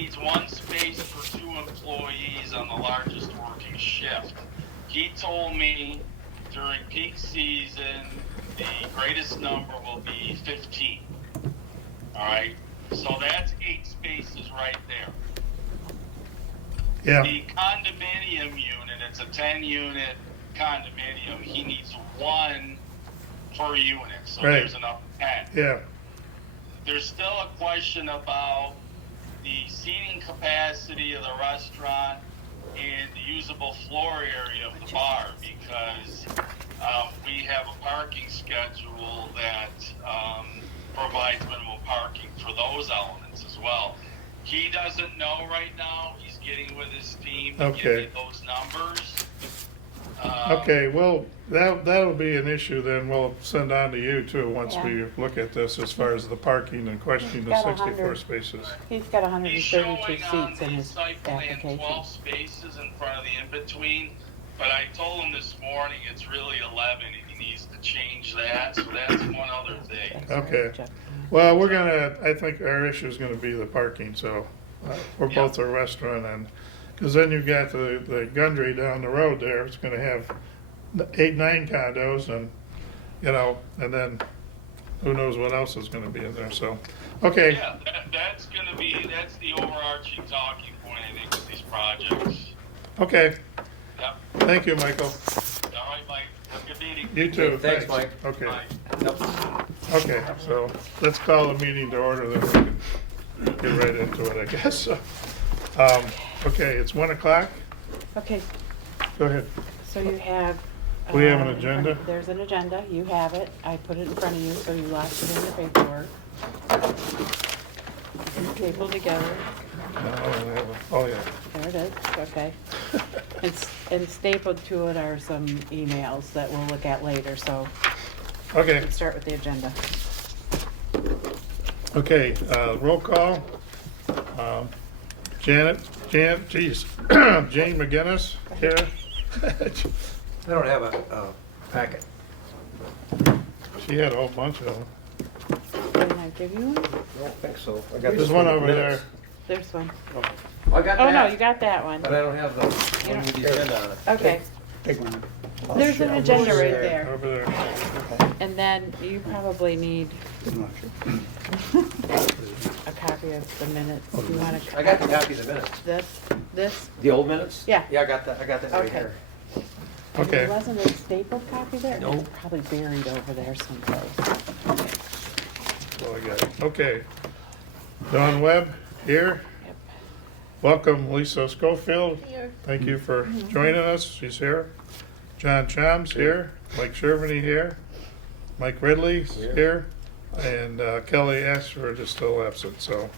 needs one space for 2 employees on the largest working shift. He told me during peak season, the greatest number will be 15. All right, so that's 8 spaces right there. Yeah. The condominium unit, it's a 10-unit condominium. He needs 1 per unit, so Right. there's enough 10. Yeah. There's still a question about the seating capacity of the restaurant and the usable floor area of the bar, because we have a parking schedule that provides minimal parking for those elements as well. He doesn't know right now. He's getting with his team to give me those numbers. Okay, well, that'll be an issue then. We'll send on to you too once we look at this as far as the parking and questioning the 64 spaces. He's got He's 132 showing on seats in the his site plan application. 12 spaces in front of the in-between, but I told him this morning it's really 11 and he needs to change that, so that's one other thing. Okay. Well, I think our issue is gonna be the parking, so, for both the restaurant and, cause then you've got the Gundry down the road there, it's gonna have 8, 9 condos and, and then who knows what else is gonna be in there, so, okay. Yeah, that's the overarching talking point, I think, with these projects. Okay, Yep. thank you, Michael. All right, Mike, have a good meeting. You too. Thanks, Mike. Okay, Bye. okay, so let's call the meeting to order, then we can get right into it, I guess. Okay, it's 1 o'clock. Okay, Go ahead. so you have. We have an agenda? There's an agenda, you have it, I put it in front of you, so you locked it in your paperwork. It's stapled together, Oh, yeah. there it is, okay. And stapled to it are some emails that we'll look at later, so Okay, let's start with the agenda. okay, roll call. Jane McGinnis here. I don't have a packet. She had a whole bunch of them. Didn't I give you one? I don't think so. I got There's one over there. There's one. I got that. Oh, no, you got that one. But I don't have the one with the agenda on it. Okay, Take one. there's an agenda right there. Over there. And then you probably need I'm not sure. a copy of the minutes. You want I got the copy of the minutes. this? The old minutes? Yeah. Yeah, I got that right Okay. here. Okay. There wasn't a stapled copy there? No. It's probably buried over there someplace. Well, I got it. Okay. Dawn Webb here. Yep. Welcome, Lisa Schofield. Here. Thank you for joining us. She's here. John Chom's here. Mike Shervany here. Mike Ridley's here. And Kelly Ashford is still absent, so.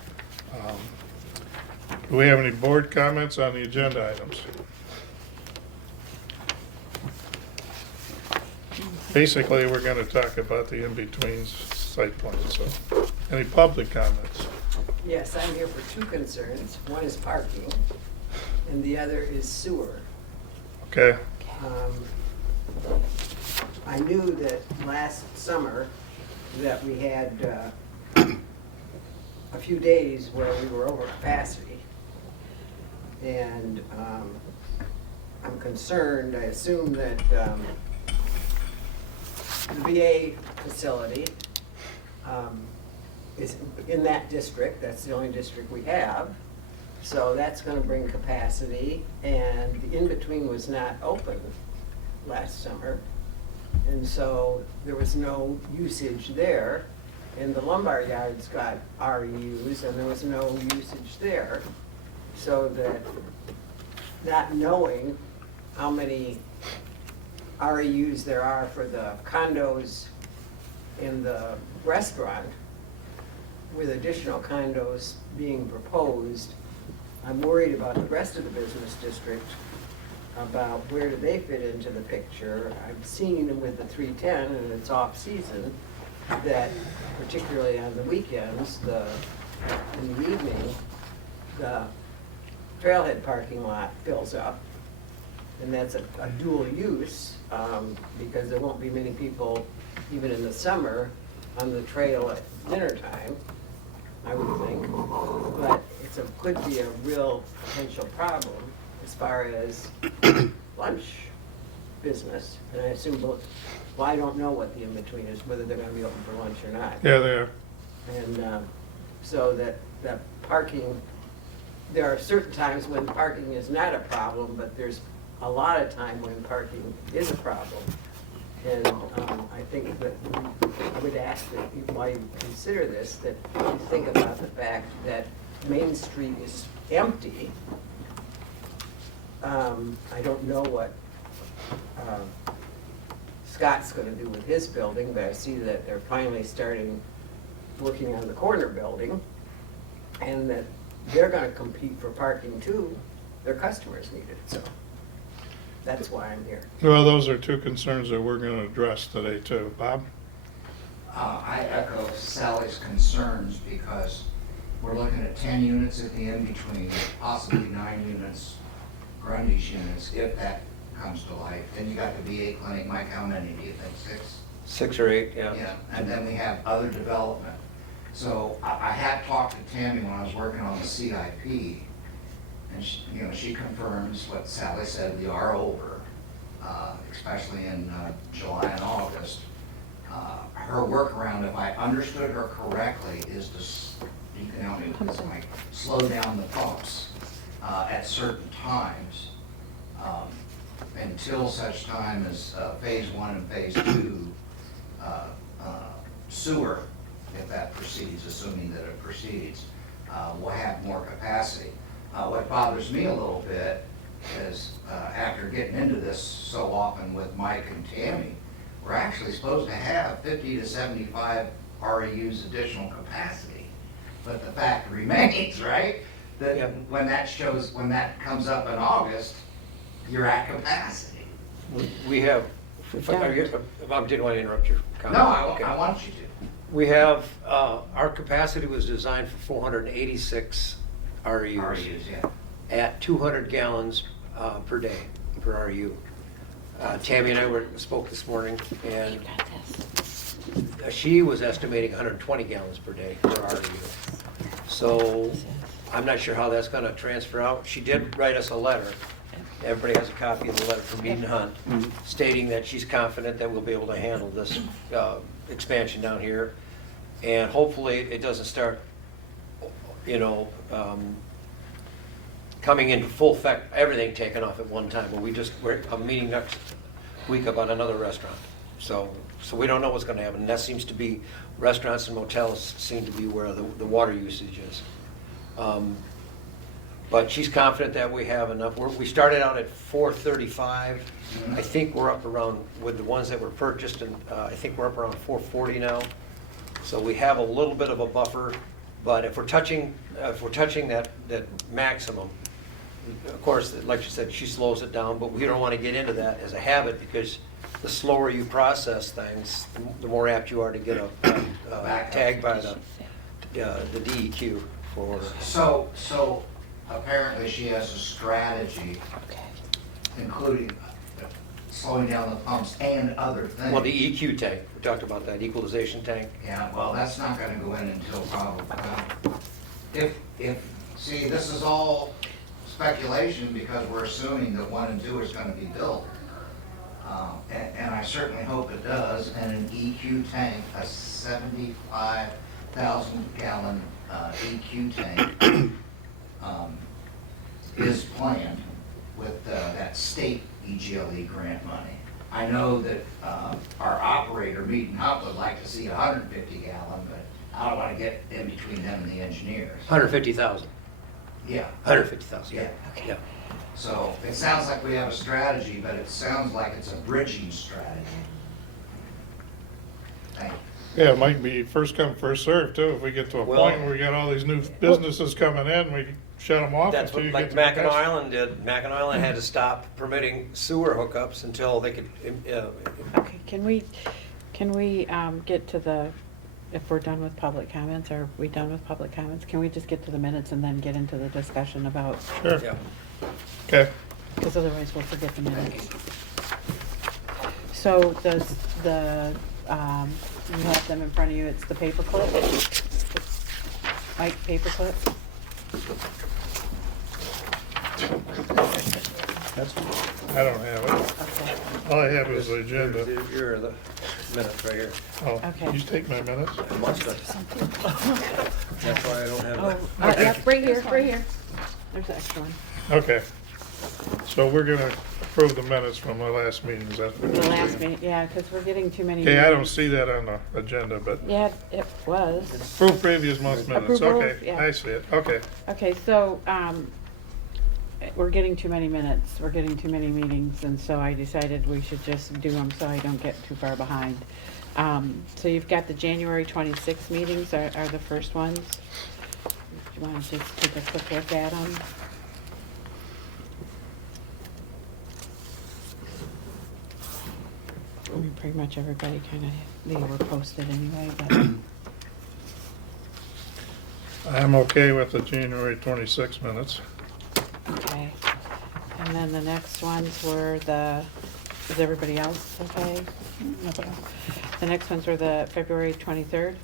Do we have any board comments on the agenda items? Basically, we're gonna talk about the in-betweens site plan, so. Any public comments? Yes, I'm here for 2 concerns. One is parking, and the other is sewer. Okay, I knew that last summer that we had a few days where we were over capacity. And I'm concerned, I assume that the VA facility is in that district, that's the only district we have. So that's gonna bring capacity, and the in-between was not open last summer. And so there was no usage there, and the lumbar yards got REUs, and there was no usage there. So that, not knowing how many REUs there are for the condos in the restaurant, with additional condos being proposed, I'm worried about the rest of the business district, about where do they fit into the picture. I've seen with the 310, and it's off-season, that particularly on the weekends, in the evening, the trailhead parking lot fills up. And that's a dual use, because there won't be many people, even in the summer, on the trail at dinner time, I would think. But it's of could be a real potential problem as far as lunch business. And I assume both, well, I don't know what the in-between is, whether they're gonna be open for lunch or not. Yeah, they are. And so that parking, there are certain times when parking is not a problem, but there's a lot of time when parking is a problem. And I think that I would ask that while you consider this, that you think about the fact that Main Street is empty. I don't know what Scott's gonna do with his building, but I see that they're finally starting working on the corner building, and that they're gonna compete for parking too. Their customers need it, so that's why I'm here. Well, those are two concerns that we're gonna address today too. Bob? I echo Sally's concerns because we're looking at 10 units at the in-between, possibly 9 units, Grundy's units, if that comes to life. Then you got the VA clinic, Mike, how many do you think, 6? 6 or 8, yeah. Yeah, and then we have other development. So I had talked to Tammy when I was working on the CIP, and she confirms what Sally said, we are over, especially in July and August. Her workaround, if I understood her correctly, is to, you can help me with this, Mike, slow down the pumps at certain times until such time as phase 1 and phase 2 sewer, if that proceeds, assuming that it proceeds, will have more capacity. What bothers me a little bit is after getting into this so often with Mike and Tammy, we're actually supposed to have 50 to 75 REUs additional capacity. But the fact remains, right, that Yep. when that comes up in August, you're at capacity. We have, if I didn't want to interrupt your comment. No, Okay. I want you to. We have, our capacity was designed for 486 REUs REUs, yeah. at 200 gallons per day, per REU. Tammy and I spoke this morning, and You got this. she was estimating 120 gallons per day per REU. So I'm not sure how that's going to transfer out. She did write us a letter. Everybody has a copy of the letter from Mead and Hunt, stating that she's confident that we'll be able to handle this expansion down here. And hopefully it doesn't start, coming into full effect, everything taken off at one time. But we're a meeting next week about another restaurant. So we don't know what's going to happen. And that seems to be, restaurants and motels seem to be where the water usage is. But she's confident that we have enough. We started out at 435. I think we're up around, with the ones that were purchased, and I think we're up around 440 now. So we have a little bit of a buffer, but if we're touching that maximum, of course, like you said, she slows it down, but we don't want to get into that as a habit, because the slower you process things, the more apt you are to get a tag by the DEQ for. So apparently she has a strategy, including slowing down the pumps and other things. Well, the EQ tank, we talked about that, equalization tank. Yeah, well, that's not gonna go in until probably, see, this is all speculation because we're assuming that 1 and 2 is gonna be built. And I certainly hope it does, and an EQ tank, a 75,000 gallon EQ tank is planned with that state EGLE grant money. I know that our operator, Mead and Hunt, would like to see 150 gallon, but I don't want to get in between them and the engineers. 150,000. Yeah. 150,000. Yeah. Yeah. So it sounds like we have a strategy, but it sounds like it's a bridging strategy. Thank you. Yeah, it might be first come, first served too. If we get to a Well- point where we got all these new businesses coming in, we shut them off That's until what, you like get to Mackinac capacity. Island did. Mackinac Island had to stop permitting sewer hookups until they could, Okay, can we get to the, if we're done with public comments, are we done with public comments? Can we just get to the minutes and then get into the discussion about, Sure, yeah. okay. because otherwise we'll forget the minutes. So does you have them in front of you, it's the paperclip? Mike, paperclip? That's fine. I don't have it. Okay, All I have is the agenda. Here are the minutes right here. Oh, Okay. you take my minutes? I must have. That's why I don't have oh, that. yeah, right here, right here. There's the extra one. Okay. So we're gonna approve the minutes from the last meeting, is that what The you're last saying? meeting, yeah, because we're getting too many. Okay, I don't meetings. see that on the agenda, but Yeah, it was. approve previous month's minutes, Approval, okay, yeah. I see it, okay. Okay, so, we're getting too many minutes, we're getting too many meetings, and so I decided we should just do them so I don't get too far behind. So you've got the January 26th meetings are the first ones. Do you want to just take a quick look at them? I mean, pretty much everybody kind of, they were posted anyway, but, I'm okay with the January 26 minutes. okay. And then the next ones were is everybody else okay? Nobody else? The next ones were the February 23rd.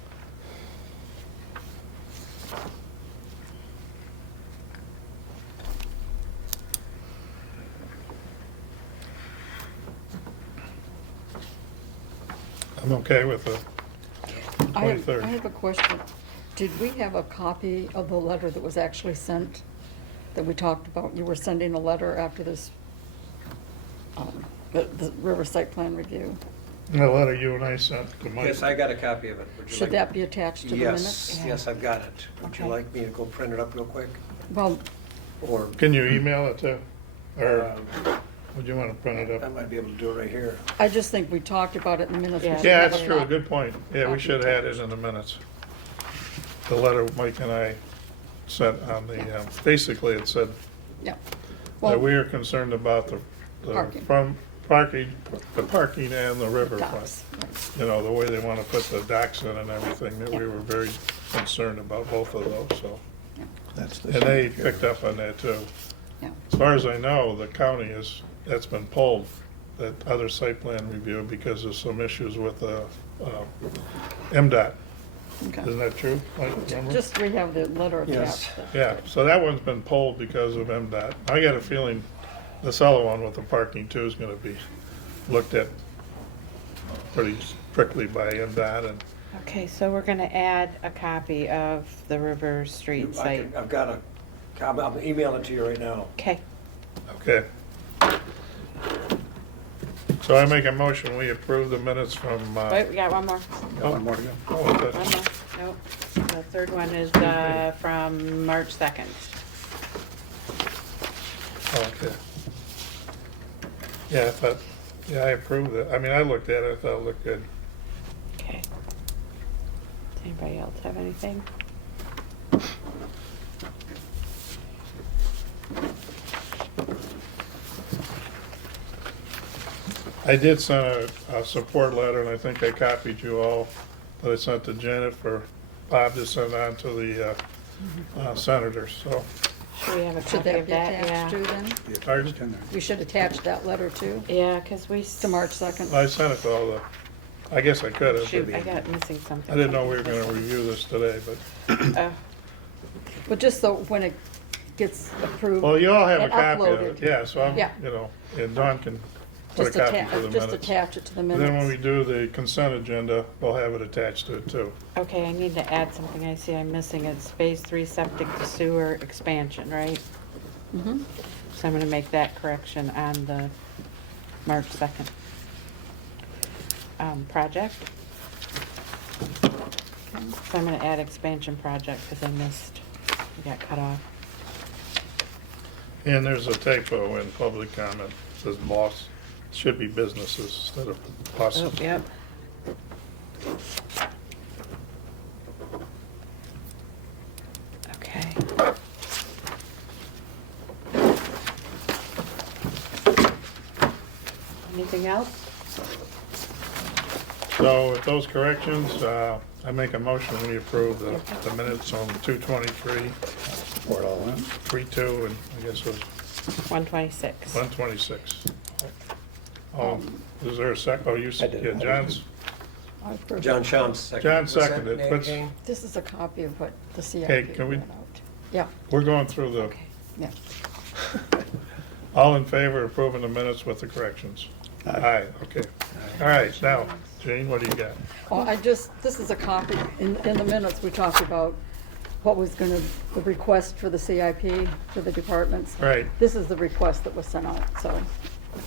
I'm okay with the I 23rd. have a question. Did we have a copy of the letter that was actually sent, that we talked about? You were sending a letter after this, the river site plan review. The letter you and I sent to Mike. Yes, I got a copy of it. Would you Should like- that be attached to the Yes, minutes? yes, I've got it. Would you Okay. like me to go print it up real quick? Well, Or, Can you email it to, or um, would you want to print it I up? might be able to do it right here. I just think we talked about it in the minutes. We Yeah. should Yeah, have that's a true, copy. good point. Yeah, we Copy should have had it attached. in the minutes. The letter Mike and I sent on the, basically it said Yeah. that Well, we are concerned about the Parking. the parking and the riverfront. docks, right. You know, the way they want to put the docks in and everything, that we were very concerned about both of those, so. That's the And they same here. picked up on that too. Yeah. As far as I know, the county that's been pulled, that other site plan review, because of some issues with MDOT. Okay. Isn't that true? Mike, remember? Just, we have the letter Yes. attached. Yeah, so that one's been pulled because of MDOT. I got a feeling this other one with the parking too is gonna be looked at pretty strictly by MDOT and, Okay, so we're gonna add a copy of the River Street site. I've got a copy, I'll email it to you right now. Okay, okay. So I make a motion, we approve the minutes from, wait, we got one more. Got one more to go. oh, One the- more, nope. The third one is, from March 2nd. oh, okay. Yeah, I thought, yeah, I approved it. I mean, I looked at it, I thought it looked good. Okay. Does anybody else have anything? I did send a support letter, and I think I copied you all, that I sent to Janet for Bob to send on to the senators, so. Should we have a Should copy that of be that? attached Yeah. to then? The Pardon? attached in there. We should attach that letter too, Yeah, because we. to March 2nd. I sent it to all the, I guess I could have. Shoot, I got missing something. I didn't know we were gonna review this today, but, But just so when it gets approved. well, you all have a and copy of it, uploaded, yeah, so I'm, Yeah. you know, and Dawn can put a Just copy for the just minutes. attach it to the And then when we minutes. do the consent agenda, we'll have it attached to it too. Okay, I need to add something I see I'm missing. It's phase 3 septic sewer expansion, right? Mhm. So I'm gonna make that correction on the March 2nd project. So I'm gonna add expansion project because I missed, I got cut off. And there's a typo in public comment, it says boss, it should be businesses instead of Oh, bosses. yep. Okay. Anything else? So with those corrections, I make a motion, we approve the minutes on 223, Pour it all in. 32, and I guess it was 126. 126. Oh, is there a sec, oh, you, I did. yeah, John's, I've heard John that. Shums, second. John Was that seconded. Nate What's- King? This is a copy of what the Okay, CIP can we- went out. Yeah, we're going through the, Okay. yeah. all in favor of approving the minutes with the corrections? Aye, okay. All right, now, Jane, what do you got? Well, this is a copy, in the minutes, we talked about what was gonna, the request for the CIP for the departments. Right. This is the request that was sent out, so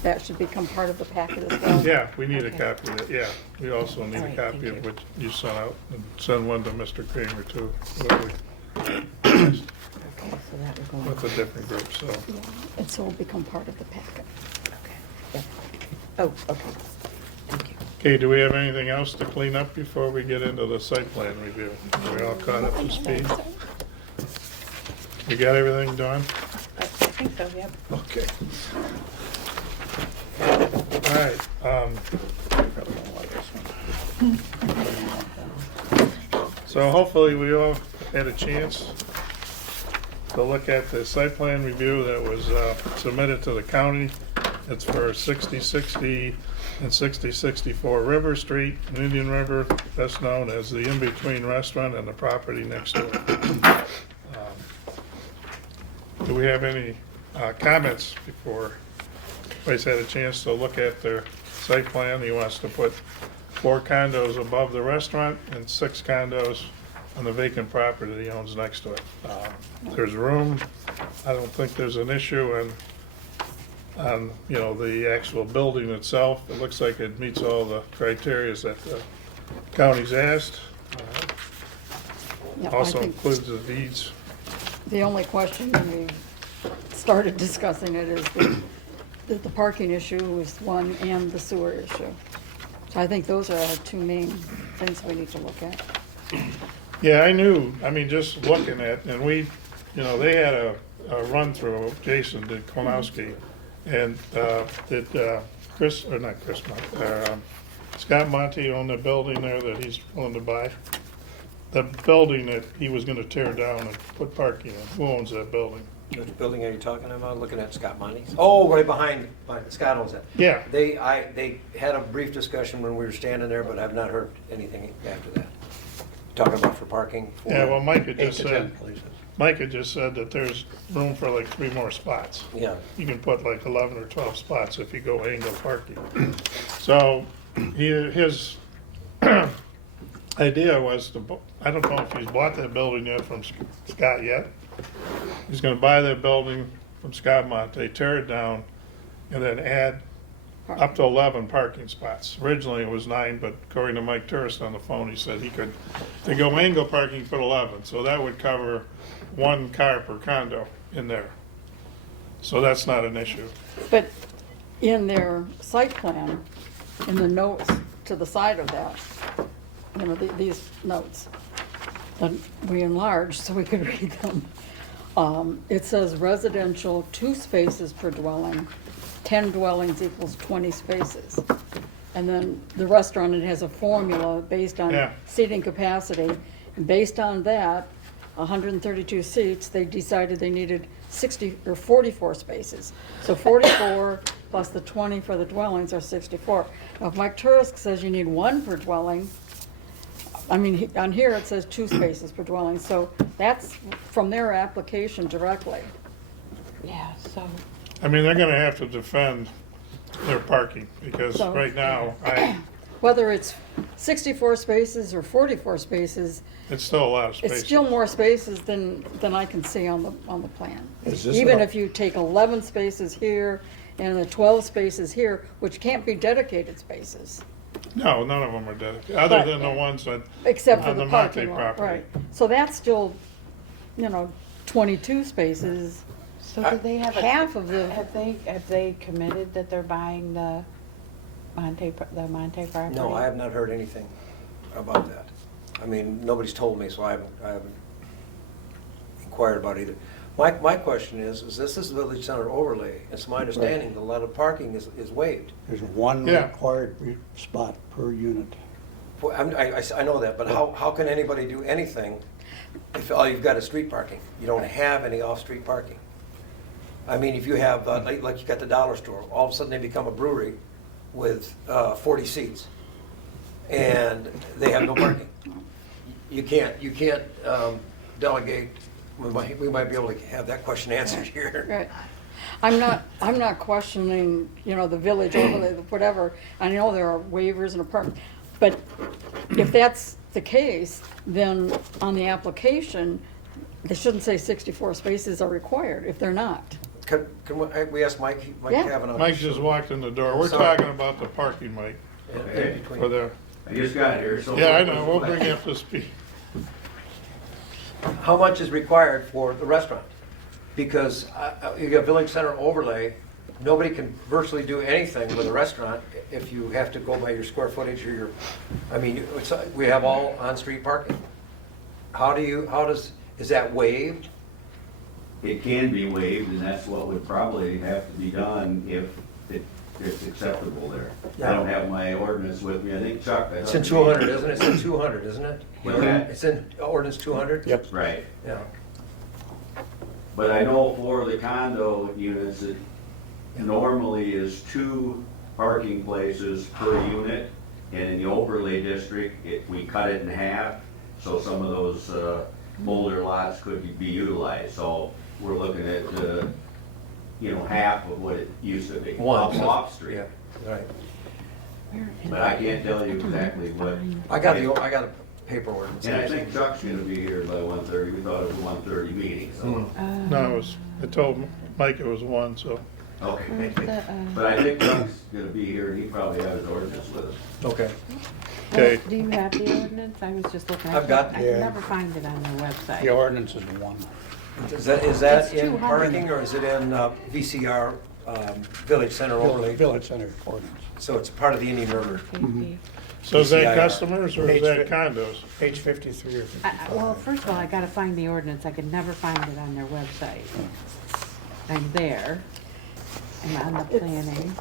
that should become part of the packet as well. Yeah, we need a Okay. copy of it, yeah. We also need All a right, copy thank of you. what you sent out, and send one to Mr. Kramer too, Okay, so that will go. with a different group, so. Yeah, and so it'll become part of the packet. Okay. Yep. Oh, okay. Thank you. Okay, do we have anything else to clean up before we get into the site plan review? Are we all caught up to speed? You got everything done? I think so, yep. Okay. All right, so hopefully we all had a chance to look at the site plan review that was submitted to the county. It's for 6060 and 6064 River Street, in Indian River, best known as the in-between restaurant and the property next door. Do we have any comments before everybody's had a chance to look at their site plan? He wants to put 4 condos above the restaurant and 6 condos on the vacant property that he owns next to it. There's room. I don't think there's an issue on, you know, the actual building itself. It looks like it meets all the criteria that the county's asked. Yeah, I Also think includes the deeds. the only question when we started discussing it is the parking issue is one and the sewer issue. So I think those are our 2 main things we need to look at. Yeah, I knew, I mean, just looking at, and we, you know, they had a run-through, Jason did, Konowski, and did Chris, or not Chris, Scott Monty owned the building there that he's willing to buy? The building that he was gonna tear down and put parking in, who owns that building? Which building are you talking about? Looking at Scott Monty's? Oh, right behind Scott owns it. Yeah. They had a brief discussion when we were standing there, but I've not heard anything after that. Talking about for parking. for Yeah, well, Mike had 8 just to 10 said, places. Mike had just said that there's room for like 3 more spots. Yeah, You can put like 11 or 12 spots if you go angle parking. So his idea was to, I don't know if he's bought that building yet from Scott yet. He's gonna buy that building from Scott Monte, tear it down, and then add up to 11 parking spots. Originally it was 9, but according to Mike Turris on the phone, he said he could, to go angle parking, put 11. So that would cover 1 car per condo in there. So that's not an issue. But in their site plan, in the notes to the side of that, you know, these notes, that we enlarged so we could read them. It says residential, 2 spaces per dwelling, 10 dwellings equals 20 spaces. And then the restaurant, it has a formula based on Yeah. seating capacity. And based on that, 132 seats, they decided they needed 60 or 44 spaces. So 44 plus the 20 for the dwellings are 64. Now, if Mike Turisk says you need 1 per dwelling, I mean, on here it says 2 spaces per dwelling, so that's from their application directly. Yeah, so, I mean, they're gonna have to defend their parking, because So- right now, Whether it's 64 spaces or 44 spaces, it's still a lot of it's space. still more spaces than I can see on the plan. Is this Even a- if you take 11 spaces here and the 12 spaces here, which can't be dedicated spaces, No, none of them are dedicated, other But- than the ones that, except for on the the Monte parking lot, property. right. So that's still, 22 spaces, so do they have half of the, have they committed that they're buying the Monte property? no, I have not heard anything about that. I mean, nobody's told me, so I haven't inquired about either. My question is this is village center overlay. It's my understanding that a lot of parking is waived. There's 1 Yeah. required spot per unit. Well, I know that, but how can anybody do anything if all you've got is street parking? You don't have any off-street parking. I mean, if you have, like you got the dollar store, all of a sudden they become a brewery with 40 seats, and they have no parking. You can't delegate we might be able to have that question answered here. Right. I'm not questioning, you know, the village overlay, whatever. I know there are waivers and apartments, but if that's the case, then on the application, they shouldn't say 64 spaces are required if they're not. Can we ask Mike Yeah. Kavanaugh? Mike just walked in the door. We're Sorry. talking about the parking, Mike, In between. for the, I just got here, so. yeah, I know, we'll bring you up to speed. How much is required for the restaurant? Because you got village center overlay, nobody can virtually do anything with a restaurant if you have to go by your square footage or your, I mean, we have all on-street parking. Is that waived? It can be waived, and that's what would probably have to be done if it's acceptable there. I don't have my ordinance with me, I think Chuck. It's in 200, isn't it? It's in 200, isn't it? What's that? It's in ordinance 200? Yep. Right, Yeah. but I know for the condo units, it normally is 2 parking places per unit, and in the overlay district, we cut it in half, so some of those older lots could be utilized, so we're looking at, half of what it used to be. Off street. Yeah, right. But I can't tell you exactly what, I got a paper ordinance. and I think Chuck's gonna be here by 1:30, we thought it was a 1:30 meeting, so. No, I told Mike it was 1, so. Okay, but I think Chuck's gonna be here, and he probably has his ordinance with him. Okay. Okay. Do you have the ordinance? I was just looking. I've got- I can never find it on their website. The ordinance is 1. Is that It's in 200. parking or is it in VCR, Village Center overlay? Village Center ordinance. So it's part of the Indian River. 50. So is that DCIR. customers or is that condos? Page 53 or 55. Well, first of all, I gotta find the ordinance. I could never find it on their website. I'm there. I'm on the planning.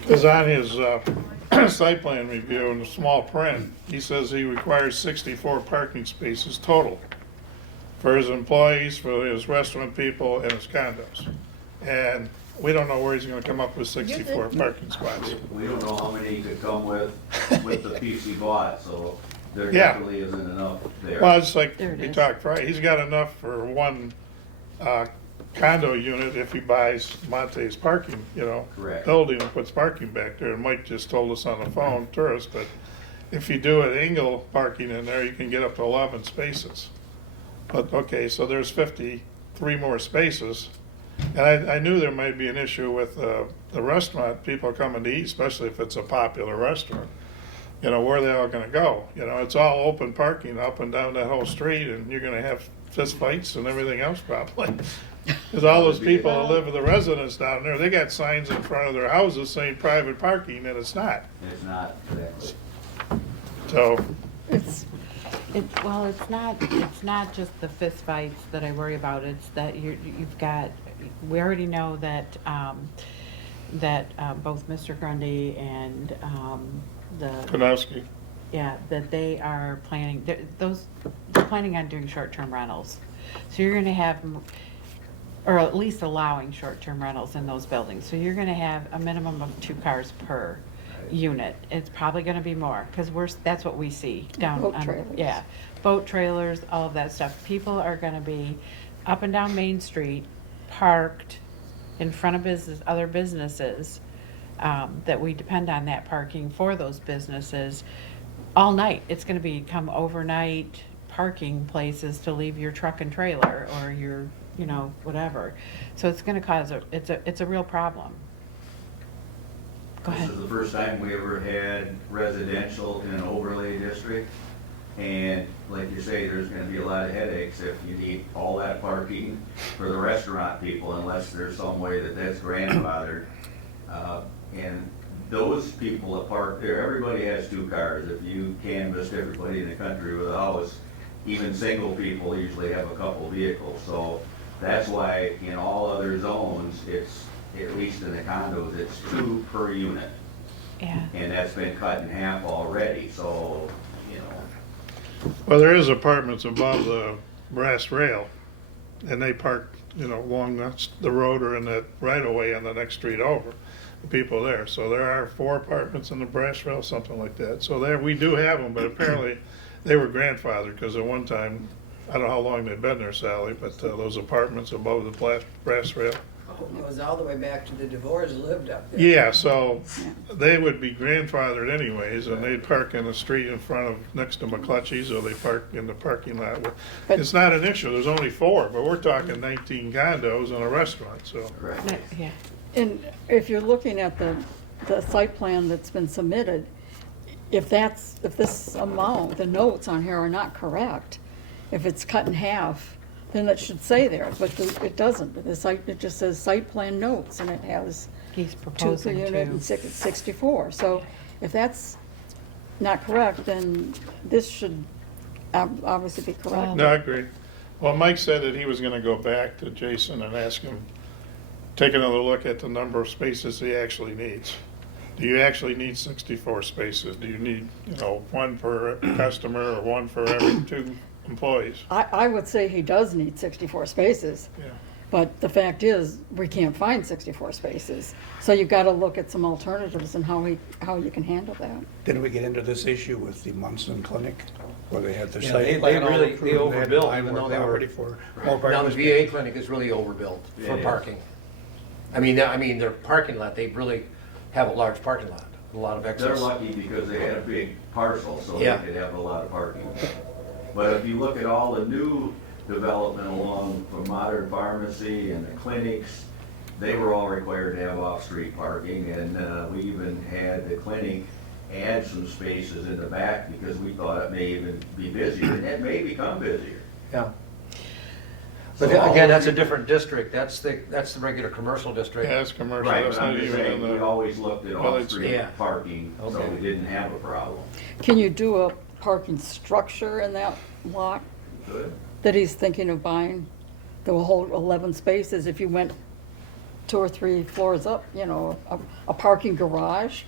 Because on his site plan review in the small print, he says he requires 64 parking spaces total for his employees, for his restaurant people, and his condos. And we don't know where he's gonna come up with 64 parking spots. We don't know how many he could come with the piece he bought, so there Yeah. definitely isn't enough there. Well, it's like There it we is. talked Friday, he's got enough for one condo unit if he buys Monte's parking, Correct. building and puts parking back there. And Mike just told us on the phone, tourist, but if you do an Engel parking in there, you can get up to 11 spaces. But, okay, so there's 53 more spaces. And I knew there might be an issue with the restaurant, people coming to eat, especially if it's a popular restaurant. Where are they all gonna go? It's all open parking up and down that whole street, and you're gonna have fist fights and everything else probably. Because all those people that live with the residents down there, they got signs in front of their houses saying private parking, and it's not. It's not exactly. So, Well, it's not just the fist fights that I worry about. It's that we already know that, both Mr. Grundy and, Konowski, that they are planning, they're planning on doing short-term rentals. So you're gonna have, or at least allowing short-term rentals in those buildings. So you're gonna have a minimum of 2 cars per unit. It's probably gonna be more, because that's what we see down Boat on. trailers. Yeah, boat trailers, all of that stuff. People are gonna be up and down Main Street, parked in front of other businesses, that we depend on that parking for those businesses all night. It's gonna become overnight parking places to leave your truck and trailer or your, whatever. So it's gonna cause it's a real problem. Go This ahead. is the first time we ever had residential in an overlay district. And like you say, there's gonna be a lot of headaches if you need all that parking for the restaurant people unless there's some way that that's grandfathered. And those people that park there, everybody has 2 cars. If you canvassed everybody in the country with a house, even single people usually have a couple vehicles. So that's why in all other zones, it's, at least in the condos, it's 2 per unit. Yeah. And that's been cut in half already, so, well, there is apartments above the brass rail, and they park, along the road or in that right-of-way on the next street over, the people there. So there are 4 apartments in the brass rail, something like that. So there, we do have them, but apparently they were grandfathered, because at one time, I don't know how long they've been there, Sally, but those apartments above the brass rail. It goes all the way back to the DeVores lived up there. Yeah, so they would be grandfathered anyways, and they'd park in the street in front of, next to McClutchy's, or they park in the parking lot. But- It's not an issue, there's only 4, but we're talking 19 condos and a restaurant, so. Right. Yeah. And if you're looking at the site plan that's been submitted, if this amount, the notes on here are not correct, if it's cut in half, then it should say there, but it doesn't. It just says site plan notes, and it has He's 2 per proposing unit and 64. So if that's not correct, then this should obviously be correct. No, I agree. Well, Mike said that he was gonna go back to Jason and ask him, take another look at the number of spaces he actually needs. Do you actually need 64 spaces? Do you need, 1 per customer or 1 for every 2 employees? I would say he does need 64 spaces. Yeah. But the fact is, we can't find 64 spaces. So you've got to look at some alternatives and how you can handle that. Didn't we get into this issue with the Munson Clinic, where they had their Yeah, site they plan all really- approved, they had to overbuilt, buy even more though they were- property for more Now, parking the VA spaces. clinic is really overbuilt for It is. parking. I mean, their parking lot, they really have a large parking lot, a lot of They're excess. lucky because they had a big parcel, so they Yeah. could have a lot of parking. But if you look at all the new development along from Modern Pharmacy and the clinics, they were all required to have off-street parking, and we even had the clinic add some spaces in the back because we thought it may even be busier, and it may become busier. Yeah. But again, that's a different district, that's the regular commercial district. Yeah, it's commercial, Right, that's but I'm not just even in saying, we the, always looked at Well, it's- off-street Yeah. parking, so Okay. we didn't have a problem. Can you do a parking structure in that lot Good. that he's thinking of buying? That will hold 11 spaces if you went 2 or 3 floors up, a parking garage?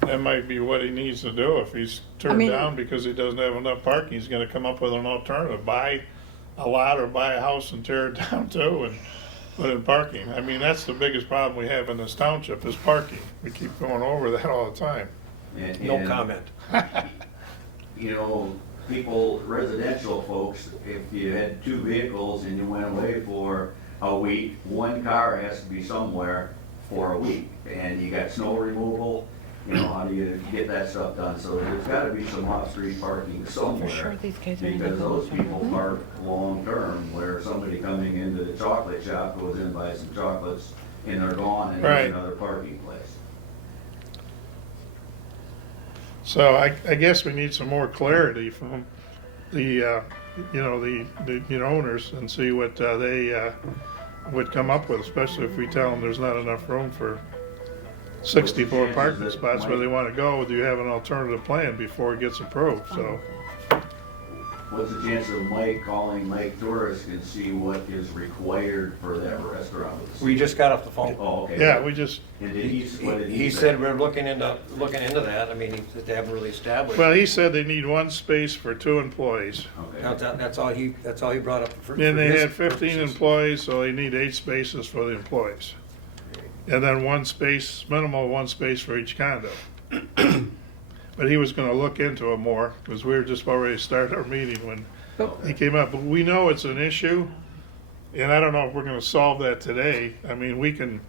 that might be what he needs to do. If he's turned mean- down because he doesn't have enough parking, he's gonna come up with an alternative. Buy a lot or buy a house and tear it down too and put in parking. I mean, that's the biggest problem we have in this township is parking. We keep going over that all the time. No And- comment. People, residential folks, if you had 2 vehicles and you went away for a week, 1 car has to be somewhere for a week. And you got snow removal, how do you get that stuff done? So there's gotta be some off-street parking somewhere. sure these guys are Because those independent. people park long-term, where somebody coming into the chocolate shop goes in, buys some chocolates, and they're gone, and Right. there's another parking place. So I guess we need some more clarity from the, the owners and see what they would come up with, especially if we tell them there's not enough room for 64 parking spots where they want to go. Do you have an alternative plan before it gets approved? So, What's the chance of Mike calling Mike Tourist and see what is required for that restaurant? with the We just got off the phone. Oh, okay. yeah, we just, And did what did He say? said we're looking into that, I mean, they haven't really established. well, he said they need 1 space for 2 employees. Okay. That's all he brought up. for And they his had 15 purposes. employees, so they need 8 spaces for the employees. And then 1 space, minimal 1 space for each condo. But he was gonna look into it more, because we were just already started our meeting when he came up. But we know it's an issue, and I don't know if we're gonna solve that today. I mean, we can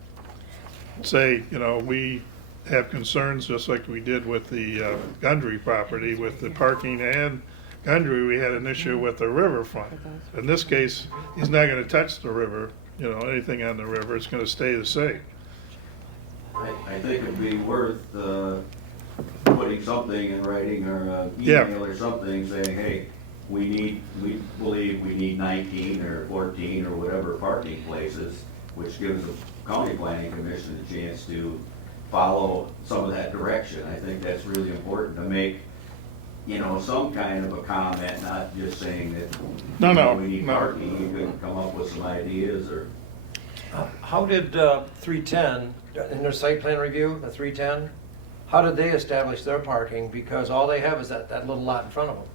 say, we have concerns, just like we did with the Gundry property, with the parking and Gundry, we had an issue with the riverfront. In this case, he's not gonna touch the river, anything on the river, it's gonna stay the same. I think it'd be worth putting something in writing or Yeah. email or something saying, hey, we believe we need 19 or 14 or whatever parking places, which gives the county planning commission a chance to follow some of that direction. I think that's really important to make, some kind of a comment, not just saying that No, we need no. parking. You could come up with some ideas or. How did 310, in their site plan review, the 310, how did they establish their parking? Because all they have is that little lot in front of them.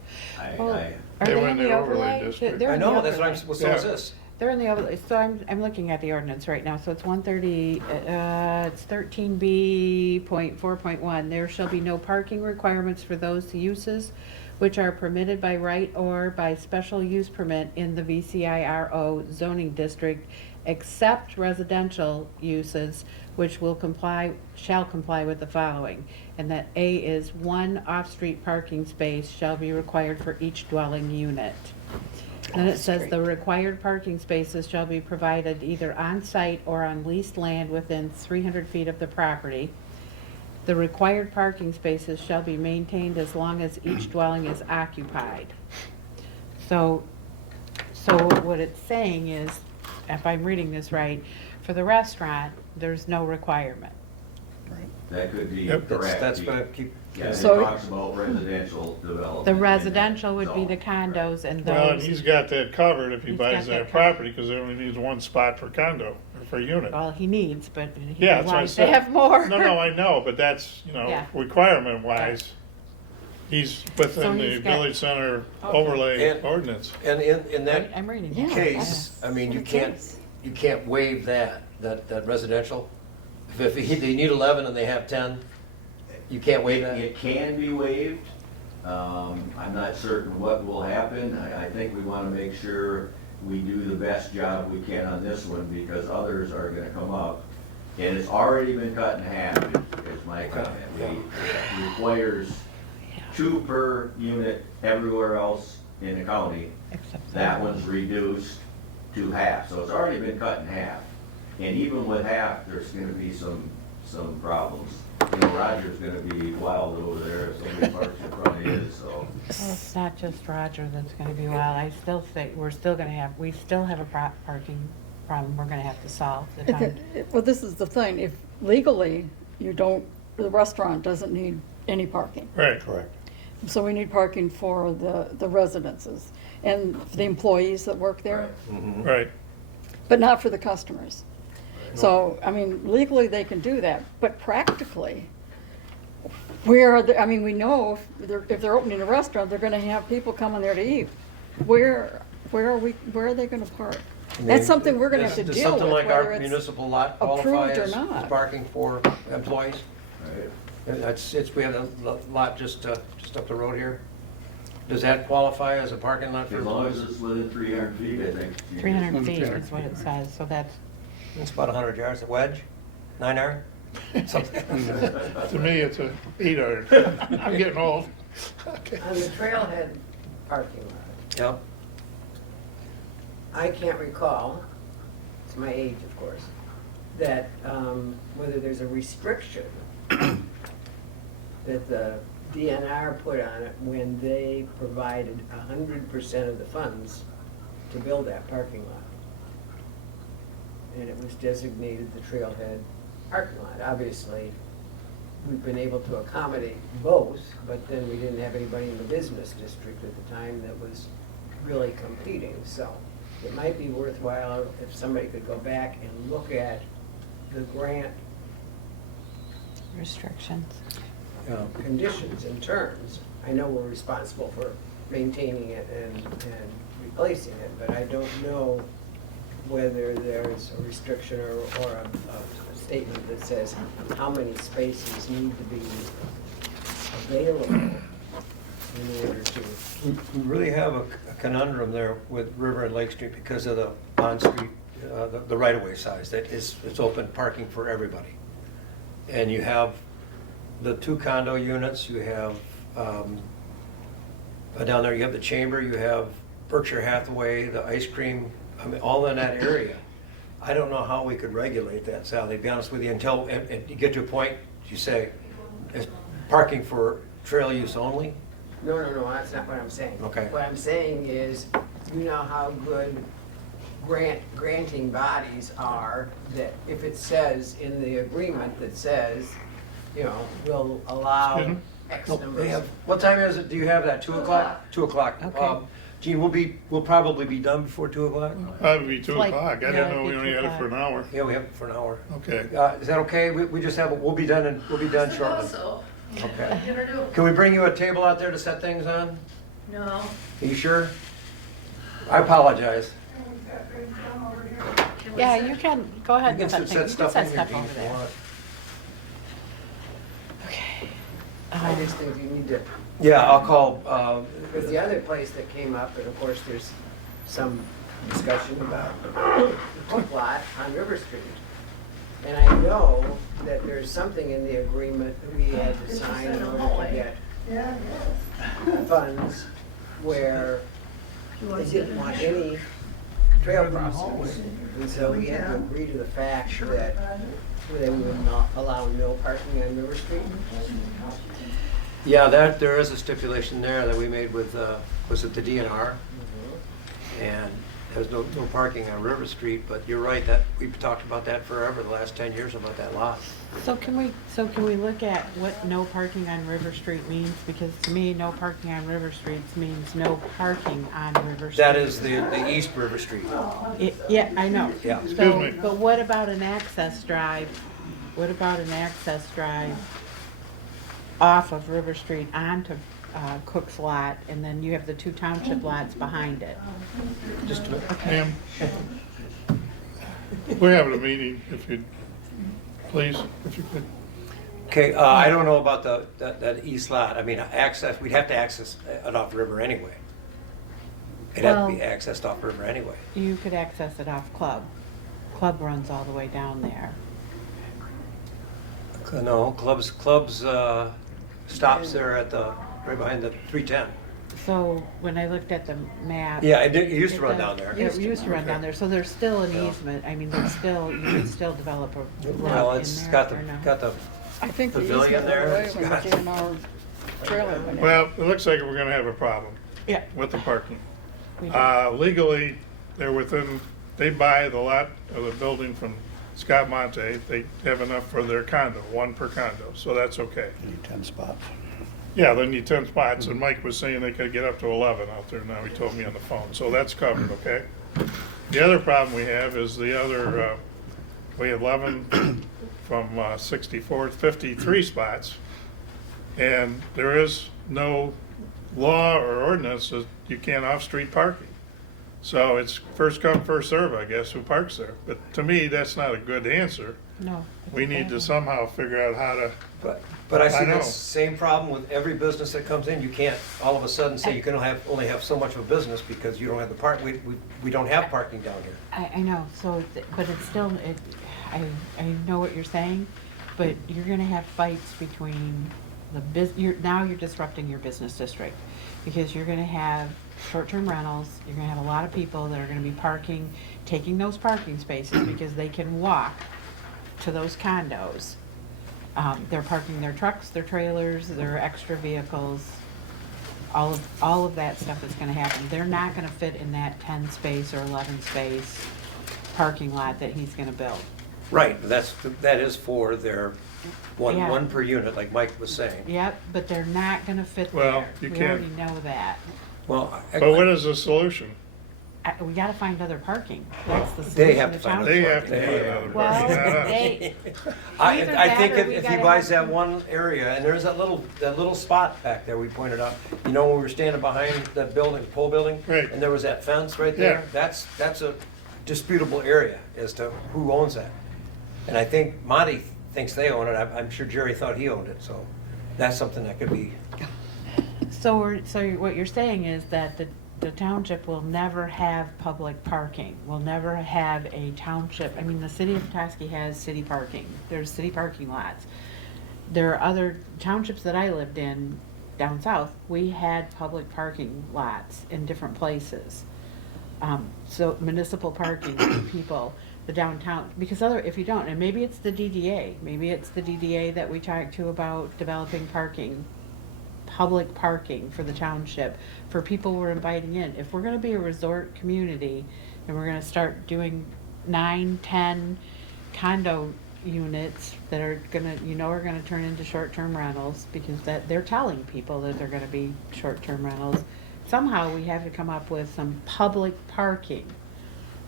Well, I Are They they were in in the the overlay overlay? district. They're I in the know, that's what overlay. so is Yeah. this. They're in the overlay, so I'm looking at the ordinance right now, so it's 130, it's 13B.4.1. There shall be no parking requirements for those uses which are permitted by right or by special use permit in the VCIRO zoning district, except residential uses which shall comply with the following. And that A is 1 off-street parking space shall be required for each dwelling unit. Then it says the required parking spaces shall be provided either on-site or on leased land within 300 feet of the property. The required parking spaces shall be maintained as long as each dwelling is occupied. So what it's saying is, if I'm reading this right, for the restaurant, there's no requirement. That could be Yep. correct. That's what I keep. Yeah, it So- talks about residential development. The in that residential would be zone. the condos and Well, and those. he's got that covered if he He's buys got that that property, because he only needs one spot for condo, or for unit. Well, he needs, but he Yeah, that's what I wants to said. have more. No, I know, but that's, Yeah. requirement wise, he's So within the he's got- village center Okay. overlay And- ordinance. And in that I'm reading Yeah. it. case, I mean, you can't waive that residential. If they need 11 and they have 10, you can't waive that? It can be waived. I'm not certain what will happen. I think we want to make sure we do the best job we can on this one, because others are going to come up. And it's already been cut in half, is my comment. It requires 2 per unit everywhere else in the county. Except That one's reduced to half, so it's already been cut in half. And even with half, there's gonna be some problems. Roger's gonna be wild over there if somebody parks in front of his, so. Well, it's not just Roger that's gonna be wild. I still think, we still have a parking problem we're gonna have to solve. The town. Well, this is the thing, if legally, the restaurant doesn't need any parking. Right. Correct. So we need parking for the residences and the employees that work there, Right. but not for the customers. So, I mean, legally, they can do that, but practically, we know if they're opening a restaurant, they're gonna have people coming there to eat. Where are they gonna park? That's something we're gonna have to Does deal with, something like whether our it's municipal lot approved qualify or as not. parking for employees? We have a lot just up the road here. Does that qualify as a parking lot for As long as employees? it's within 300 feet, I think. 300 feet is what it says, so that's, It's about 100 yards, a wedge, 9 iron? Something. To me, it's a 8-iron. I'm getting old. Okay. On the trailhead parking lot, Yep. I can't recall, it's my age, of course, that whether there's a restriction that the DNR put on it when they provided 100% of the funds to build that parking lot. And it was designated the trailhead parking lot. Obviously, we've been able to accommodate both, but then we didn't have anybody in the business district at the time that was really competing. So it might be worthwhile if somebody could go back and look at the grant restrictions. conditions and terms. I know we're responsible for maintaining it and replacing it, but I don't know whether there's a restriction or a statement that says how many spaces need to be available in order to. We really have a conundrum there with River and Lake Street because of the Pond Street, the right-of-way size. It's open parking for everybody. And you have the 2 condo units, you have, down there you have the Chamber, you have Berkshire Hathaway, the ice cream, I mean, all in that area. I don't know how we could regulate that, Sally, to be honest with you, until you get to a point, you say, is parking for trail use only? No, that's not what I'm saying. Okay. What I'm saying is, you know how good granting bodies are, that if it says in the agreement that says, we'll allow Excuse me? X No, number. they have, what time is it? Do you have that, 2 o'clock? 2 o'clock. Okay. Gene, we'll probably be done before 2 o'clock? That'd be 2 Like, o'clock. I yeah, didn't know it'd we be only 2 had it for an hour. Yeah, we have it for an hour. Okay. Is that okay? We just have, we'll be done shortly. Okay. Can we bring you a table out there to set things on? No. Are you sure? I apologize. Yeah, you can, go ahead You and can set set things, you can stuff set in here, stuff Gene, over if you there. want. Okay. I just think you need to Yeah, I'll call, Because the other place that came up, and of course, there's some discussion about the hook lot on River Street. And I know that there's something in the agreement that we had to sign in order to get funds where they didn't want any trail crossings. And so we had to agree to the fact that they would not allow no parking on River Street. yeah, there is a stipulation there that we made with, was it the DNR? And there's no parking on River Street, but you're right, that, we've talked about that forever, the last 10 years about that lot. So can we look at what no parking on River Street means? Because to me, no parking on River Streets means no parking on River Street. That is the East River Street. Yeah, I know. Yeah. Excuse So, me. but what about an access drive? What about an access drive off of River Street onto Cook's lot, and then you have the two township lots behind it? Just a minute. Ma'am, we're having a meeting, if you'd, please, if you could. Okay, I don't know about that east lot. I mean, access, we'd have to access it off river anyway. It'd have to be Well- accessed off river anyway. You could access it off Club. Club runs all the way down there. No, clubs stops there at the, right behind the 310. So when I looked at the map. Yeah, it used to run does- down there. It used to run Okay. down there, so there's still an Yeah. easement. I mean, there's still, you can still develop a Well, lot in it's there, got or no? the, I think the Pavilion easement there, went away it's when the got- DNR trailer went in. Well, it looks like we're gonna have a problem Yeah. with the parking. we do. Legally, they're within, they buy the lot of the building from Scott Monte, they have enough for their condo, one per condo, so that's okay. You need 10 spots. Yeah, they need 10 spots, and Mike was saying they could get up to 11 out there now, he told me on the phone, so that's covered, okay? The other problem we have is the other, we have 11 from 64, 53 spots, and there is no law or ordinance that you can't off-street parking. So it's first come, first serve, I guess, who parks there. But to me, that's not a good answer. No. We need to somehow figure out how to, but I see I know. the same problem with every business that comes in. You can't all of a sudden say you can only have so much of a business because you don't have the park, we don't have parking down here. I know, so, but it's still, I know what you're saying, but you're gonna have fights between now you're disrupting your business district. Because you're gonna have short-term rentals, you're gonna have a lot of people that are gonna be taking those parking spaces because they can walk to those condos. They're parking their trucks, their trailers, their extra vehicles. All of that stuff is gonna happen. They're not gonna fit in that 10 space or 11 space parking lot that he's gonna build. Right, but that is for their Yeah. one per unit, like Mike was saying. Yep, but they're not gonna fit Well, there. you We can't- already know that. Well, but what is the solution? We gotta find other parking. That's the They solution have to to find town. They have to Yeah. find other Well, parking, not us. they, I Either think that or we if he gotta buys have- that one area, and there's that little spot back there we pointed out, you know, when we were standing behind that building, pole building? Right. And there was that fence right there? Yeah. That's a disputable area as to who owns that. And I think Monty thinks they own it, I'm sure Jerry thought he owned it, so that's something that could be, so what you're saying is that the township will never have public parking, will never have a township, I mean, the city of Petoskey has city parking, there's city parking lots. There are other townships that I lived in down south, we had public parking lots in different places. So municipal parking for people, the downtown, because if you don't, and maybe it's the DDA that we talked to about developing parking, public parking for the township, for people we're inviting in. If we're gonna be a resort community, and we're gonna start doing 9, 10 condo units that are gonna turn into short-term rentals, because they're telling people that they're gonna be short-term rentals, somehow we have to come up with some public parking,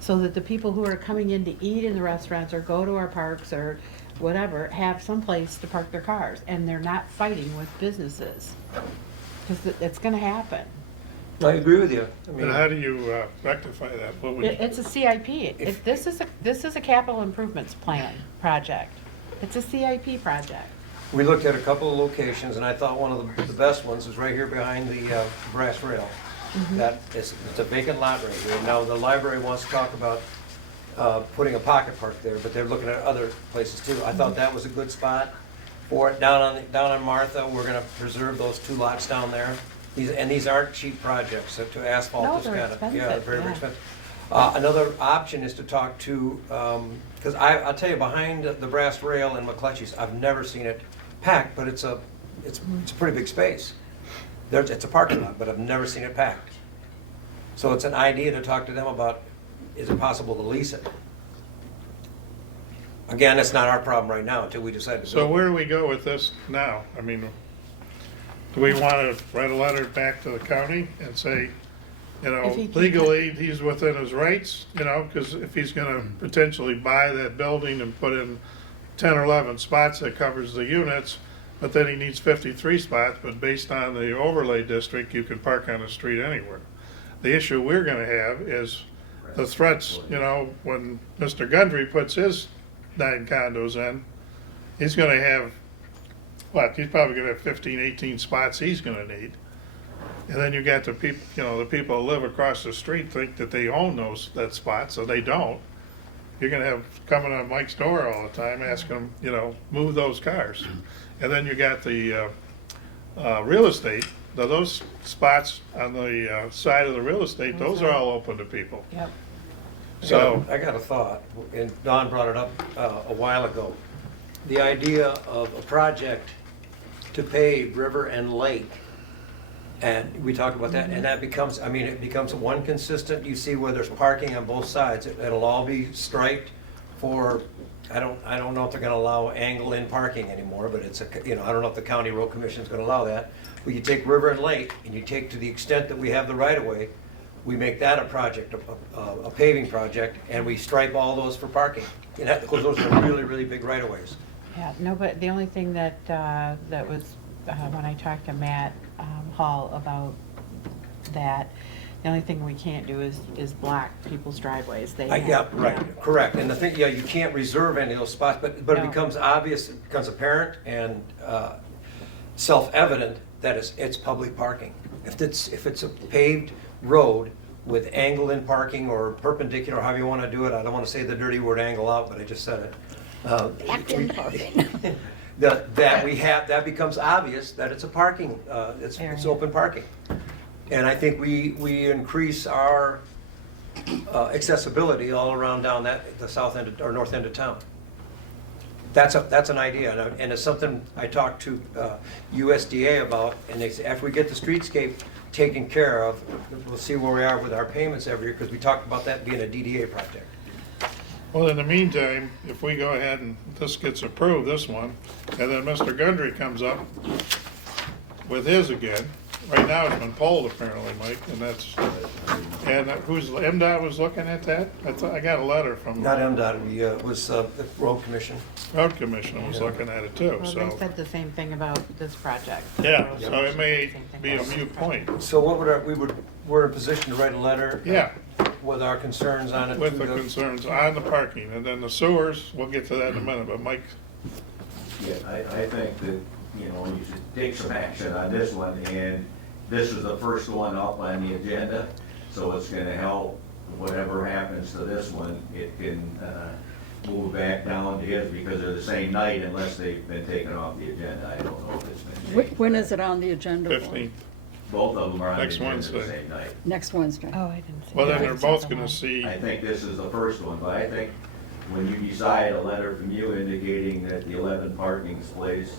so that the people who are coming in to eat in the restaurants or go to our parks or whatever, have some place to park their cars, and they're not fighting with businesses. Because it's gonna happen. I agree with you. I mean, And how do you rectify that? What would you? It's a CIP. This is a capital improvements plan project. It's a CIP project. We looked at a couple of locations, and I thought one of the best ones was right here behind the brass rail. That is, it's a vacant lot right here. Now, the library wants to talk about putting a pocket park there, but they're looking at other places too. I thought that was a good spot for it. Down on Martha, we're gonna preserve those 2 lots down there. These aren't cheap projects, so to asphalt No, is they're kind of, expensive, yeah, very, yeah. very expensive. Another option is to talk to, because I'll tell you, behind the brass rail in McCletchy's, I've never seen it packed, but it's a pretty big space. It's a parking lot, but I've never seen it packed. So it's an idea to talk to them about, is it possible to lease it? Again, it's not our problem right now until we decide to So build. where do we go with this now? I mean, do we want to write a letter back to the county and say, you know, If he can- legally, he's within his rights, you know, because if he's gonna potentially buy that building and put in 10 or 11 spots that covers the units, but then he needs 53 spots, but based on the overlay district, you can park on the street anywhere. The issue we're gonna have is the threats, you know, when Mr. Gundry puts his 9 condos in, he's gonna have, what, he's probably gonna have 15, 18 spots he's gonna need. And then you got the people, you know, the people who live across the street think that they own that spot, so they don't. You're gonna have coming on Mike's door all the time, asking him, you know, move those cars. And then you got the real estate. Now, those spots on the side of the real estate, those are all open to people. Yep. So, I got a thought, and Don brought it up a while ago. The idea of a project to pave river and lake, and we talked about that, and that becomes, I mean, it becomes one consistent, you see where there's parking on both sides, it'll all be striped for, I don't know if they're gonna allow angle-in parking anymore, but it's you know, I don't know if the county road commission's gonna allow that. But you take river and lake, and you take, to the extent that we have the right-of-way, we make that a project, a paving project, and we stripe all those for parking. And that, because those are really, really big right-of-ways. Yeah, no, but the only thing that, that was, when I talked to Matt Hall about that, the only thing we can't do is block people's driveways. They have- Yeah, right, correct. And the thing, yeah, you can't reserve any of those spots, but it No. becomes obvious, it becomes apparent and self-evident that it's public parking. If it's a paved road with angle-in parking or perpendicular, however you want to do it, I don't want to say the dirty word angle out, but I just said it. Act-in parking. That becomes obvious that it's a parking, it's Area. open parking. And I think we increase our accessibility all around down the south end or north end of town. That's an idea, and it's something I talked to USDA about, and they say, after we get the streetscape taken care of, we'll see where we are with our payments every year, because we talked about that being a DDA project. well, in the meantime, if we go ahead and this gets approved, this one, and then Mr. Gundry comes up with his again, right now it's been pulled apparently, Mike, and who's, MDOT was looking at that? I got a letter from Not the MDOT, it was the road commission. road commissioner was looking at it too, Well, so. they said the same thing about this project. Yeah, The so road it may commission said the be same a thing moot about this point. project. So what we're in a position to write a letter. Yeah, With our concerns on it. with to the concerns on the parking, and then the sewers, we'll get to that in a minute, but Mike, Yeah, I think that, you know, you should take some action on this one, and this is the first one up on the agenda, so it's gonna help, whatever happens to this one, it can, move back down to his, because they're the same night unless they've been taken off the agenda. I don't know if it's been changed. When is it on the agenda? for? 15th. Both of them are on the Next agenda the Wednesday. same night. Next Wednesday. Oh, I didn't see. Well, then that. they're both gonna see, I think this is the first one, but I think when you decide a letter from you indicating that the 11 parking places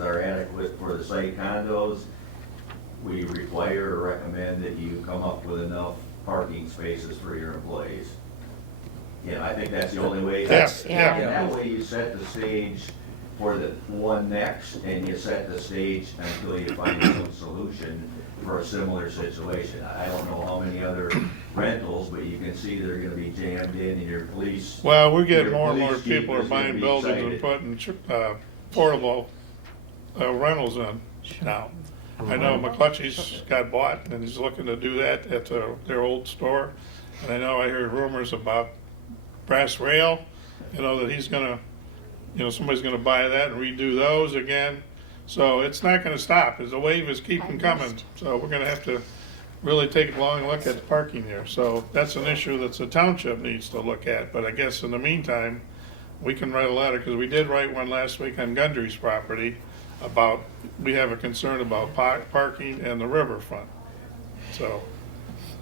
are adequate for the site condos, we require or recommend that you come up with enough parking spaces for your employees. Yeah, I think that's the only way. Yes, yeah. And that way you set the stage for the one next, and you set the stage until you find some solution for a similar situation. I don't know how many other rentals, but you can see they're gonna be jammed in, and your police. well, we're getting your more and more police chief people are is gonna buying be buildings and excited. putting portable rentals in now. I know McClutchy's got bought, and he's looking to do that at their old store. And I know I heard rumors about Brass Rail, you know, that he's gonna somebody's gonna buy that and redo those again. So it's not gonna stop, as the wave is keeping coming. So we're gonna have to really take a long look at the parking here. So that's an issue that the township needs to look at. But I guess in the meantime, we can write a letter, because we did write one last week on Gundry's property about, we have a concern about parking and the riverfront. So,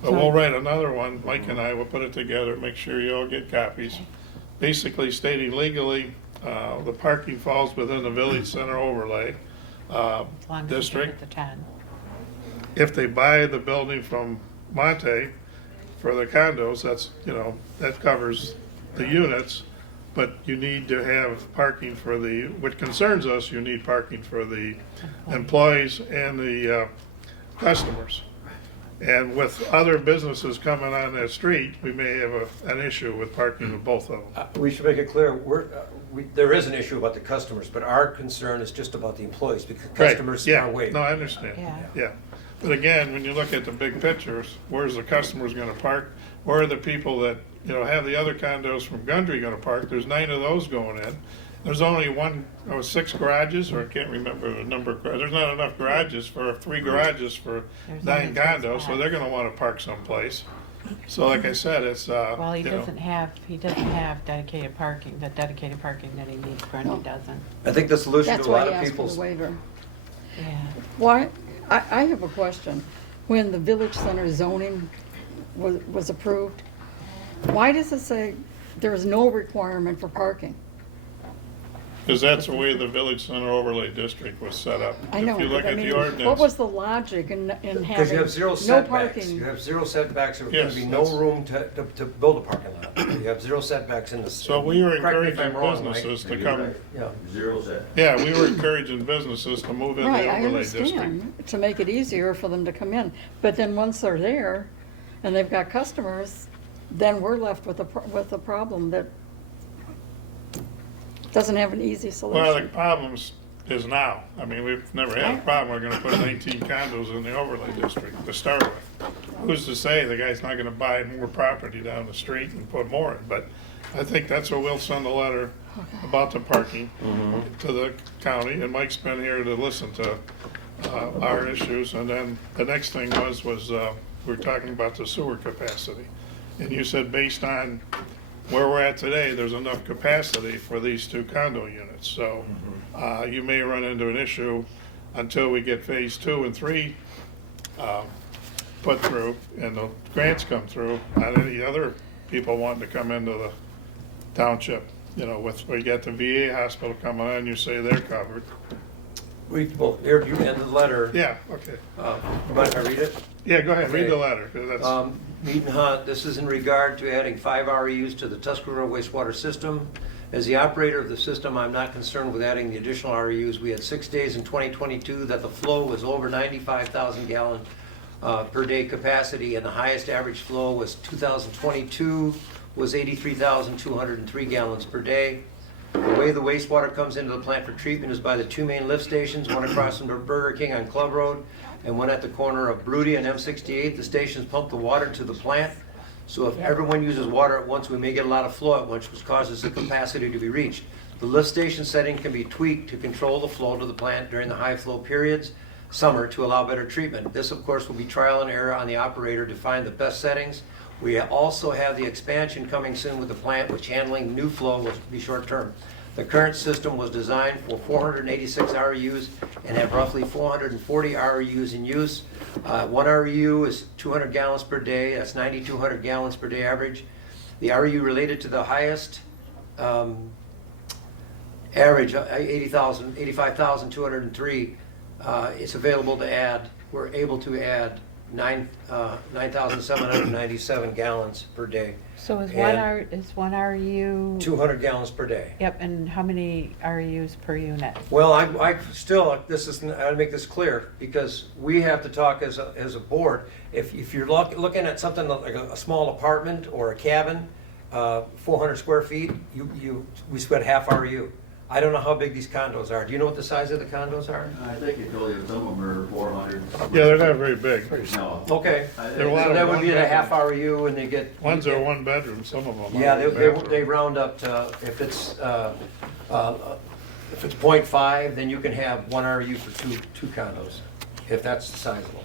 but we'll write another one, Mike and I will put it together, make sure you all get copies. Basically stating legally, the parking falls within the village center overlay As long as you district. get the 10. If they buy the building from Monte for the condos, that's, that covers the units. But you need to have parking for what concerns us, you need parking for the employees and the customers. And with other businesses coming on that street, we may have an issue with parking with both of them. We should make it clear, there is an issue about the customers, but our concern is just about the employees, because Right, customers yeah, are waiting. no, I understand, yeah. But again, when you look at the big pictures, where's the customers gonna park? Where are the people that, have the other condos from Gundry gonna park? There's 9 of those going in. There's only 6 garages, or I can't remember the number of garages. There's not enough garages 3 garages for There's 9 only 6 condos, so lots. they're gonna wanna park someplace. So like I said, it's, Well, he doesn't have dedicated parking, the dedicated parking that he needs, Grundy doesn't. I think the solution That's to a why lot he of asked for people's, the waiver. Yeah. Why, I have a question. When the village center zoning was approved, why does it say there is no requirement for parking? because that's the way the village center overlay district was set up. I know, If you look but I at the mean, ordinance. what was the logic in because having you have zero no setbacks. parking? You have zero setbacks, there's Yes, gonna be no that's- room to build a parking lot. You have zero setbacks in the. So we were correct me if I'm encouraging wrong, Mike. businesses to You're come, right. Yeah. Zero set. yeah, we were encouraging businesses to move in the Right, I overlay district. understand, to make it easier for them to come in. But then once they're there and they've got customers, then we're left with a problem that doesn't have an easy Well, the solution. problems is now. I mean, we've never had a problem. We're gonna put 19 condos in the overlay district to start with. Who's to say the guy's not gonna buy more property down the street and put more in? But I think that's what we'll send a letter about the parking to the county, and Mike's been here to listen to our issues. And then the next thing was we were talking about the sewer capacity. And you said based on where we're at today, there's enough capacity for these 2 condo units. So you may run into an issue until we get phase 2 and 3 put through and the grants come through on any other people wanting to come into the township. We got the VA hospital coming on, you say they're covered. Well, here, you end the letter. Yeah, okay. You mind if I read it? Yeah, go ahead, read Okay. the letter, 'cause that's, Meet and Hunt, this is in regard to adding 5 REUs to the Tuscarora wastewater system. As the operator of the system, I'm not concerned with adding the additional REUs. We had 6 days in 2022 that the flow was over 95,000 gallon per day capacity, and the highest average flow was 2022 was 83,203 gallons per day. The way the wastewater comes into the plant for treatment is by the 2 main lift stations, one across from Burger King on Club Road and one at the corner of Broody and M68. The stations pump the water to the plant. So if everyone uses water at once, we may get a lot of flow at once, which causes the capacity to be reached. The lift station setting can be tweaked to control the flow to the plant during the high flow periods, summer, to allow better treatment. This, of course, will be trial and error on the operator to find the best settings. We also have the expansion coming soon with the plant, which handling new flow will be short-term. The current system was designed for 486 REUs and have roughly 440 REUs in use. 1 REU is 200 gallons per day, that's 9,200 gallons per day average. The REU related to the highest average, 85,203, it's available to add, we're able to add 9,797 gallons per day. So is And- one REU? 200 gallons per day. Yep, and how many REUs per unit? Well, I still, I want to make this clear, because we have to talk as a board. If you're looking at something like a small apartment or a cabin, 400 square feet, we spend half REU. I don't know how big these condos are. Do you know what the size of the condos are? I think it told you some of them are 400. Yeah, they're not very big. No. Okay. There are a lot So of that would be at a half one-bedroom. REU and they get. Ones are one bedroom, some of them. Yeah, are they bathroom. round up to, if it's 0.5, then you can have one REU for two condos, if that's sizable.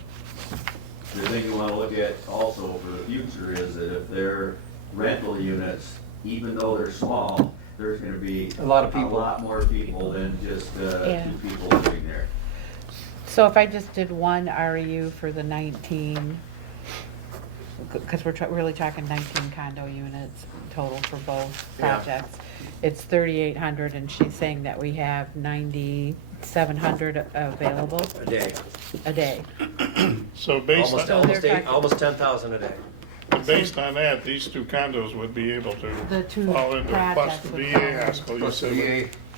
The thing you wanna look at also for the future is that if they're rental units, even though they're small, there's gonna be A lot of people. a lot more people than just Yeah. 2 people living there. So if I just did one REU for the 19, because we're really talking 19 condo units total for both Yeah. projects, it's 3,800, and she's saying that we have 9,700 available A day. a day. So based Almost, on, almost they're eight, almost 10,000 a day. based on that, these two condos would be able The to two fall into, plus projects the would VA fall in. hospital, you Plus the said.